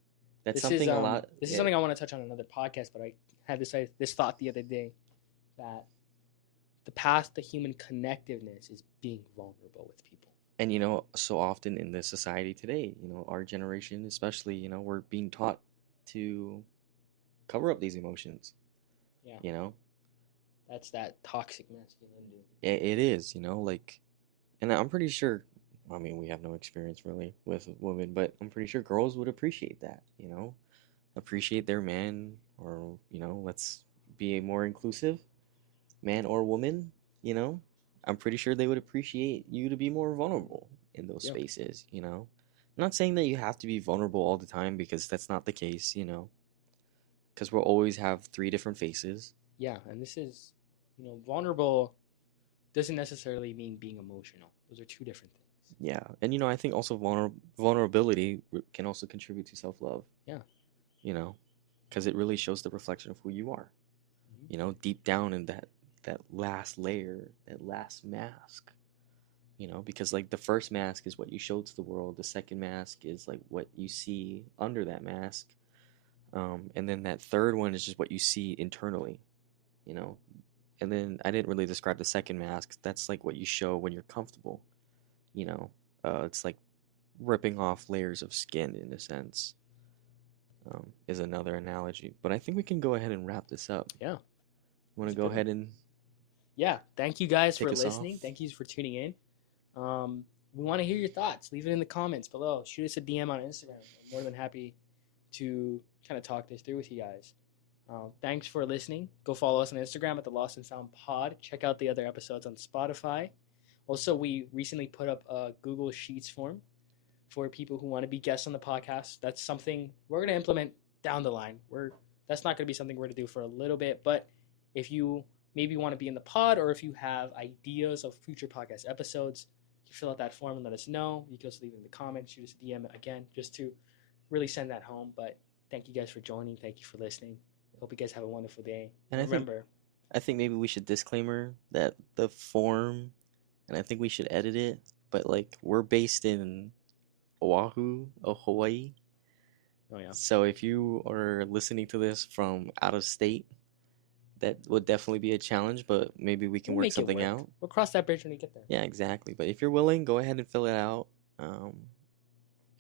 That's this something is a lot. this is something I want to touch on another podcast. But I had this thought the other day that the path to human connectiveness is being vulnerable with people. And so often in this society today, our generation especially, we're being taught to cover up these emotions. Yeah, You know, that's that toxic masculinity. it is. Like, and I'm pretty sure. I mean, we have no experience really with women, but I'm pretty sure girls would appreciate that. Appreciate their man, or let's be more inclusive, man or woman. I'm pretty sure they would appreciate you to be more vulnerable in those Yep. spaces. I'm not saying that you have to be vulnerable all the time, because that's not the case. Because we'll always have three different faces. Yeah, and this is, vulnerable doesn't necessarily mean being emotional. Those are two different things. Yeah, and I think also vulnerability can also contribute to self love. Yeah. Because it really shows the reflection of who you are. Deep down in that last layer, that last mask. Because like the first mask is what you show to the world. The second mask is like what you see under that mask. And then that third one is just what you see internally. And And then I didn't really describe the second mask. That's like what you show when you're comfortable. You know, it's like ripping off layers of skin in a sense, is another analogy. But I think we can go ahead and wrap this up. Yeah. Want to go ahead and yeah, thank you guys Kick for us listening. off. Thank you for tuning in. We want to hear your thoughts. Leave it in the comments below. Shoot us a DM on Instagram. I'm more than happy to kind of talk this through with you guys. Thanks for listening. Go follow us on Instagram at the Lost and Found Pod. Check out the other episodes on Spotify. Also, we recently put up a Google Sheets form for people who want to be guests on the podcast. That's something we're going to implement down the line. That's not going to be something we're going to do for a little bit, but if you maybe want to be in the pod, or if you have ideas of future podcast episodes, you can fill out that form and let us know. You can also leave it in the comments, shoot us a DM again, just to really send that home. But thank you guys for joining. Thank you for listening. I hope you guys have a wonderful day. And remember, I think maybe we should disclaimer that the form, and I think we should edit it, but like we're based in Oahu, Hawaii. oh yeah, So if you are listening to this from out of state, that would definitely be a challenge, but maybe we can we'll work make it something work. out. We'll cross that bridge when we get there. Yeah, exactly. But if you're willing, go ahead and fill it out.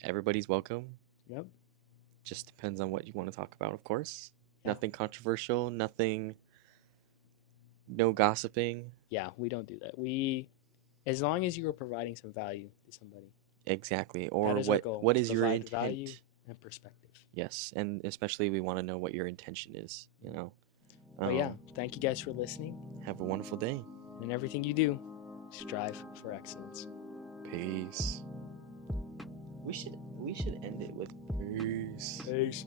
Everybody's welcome. Yep. Just depends on what you want to talk about, of course. Yeah. Nothing controversial, no gossiping. Yeah, we don't do that. As long as you are providing some value to somebody. Exactly. Or that is our goal, what to is your provide intent? Value and perspective. Yes, and especially we want to know what your intention is, you know. But yeah, thank you guys for listening. Have a wonderful day. And in everything you do, strive for excellence. Peace. We should end it with peace. Peace.